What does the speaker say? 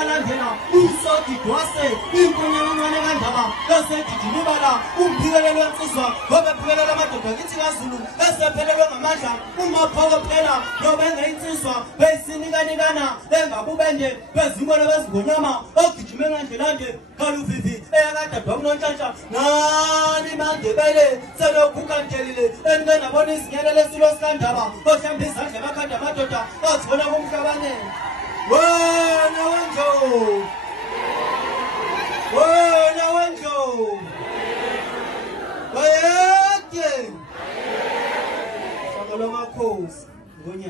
balandela usodi dwase impunyana kandaba lasekijimibala umphikelelo wensizwa ngoba phikelela amadoda kithi kaZulu esephelelwe ngamandla umaphoko phela nobenga insizwa besinikanekana engabubende bezimolo bezingonyama ogijime ngandlelande kaluvivi eyakadadwa kunontshontsha nani mandebele selokhukantelile engenabona izinyelelo esilo sikandaba ohlamba izandla bakhanda amadoda azibona kumhlabane wena wendlo bayede Sakaloma Khosi ngonyaka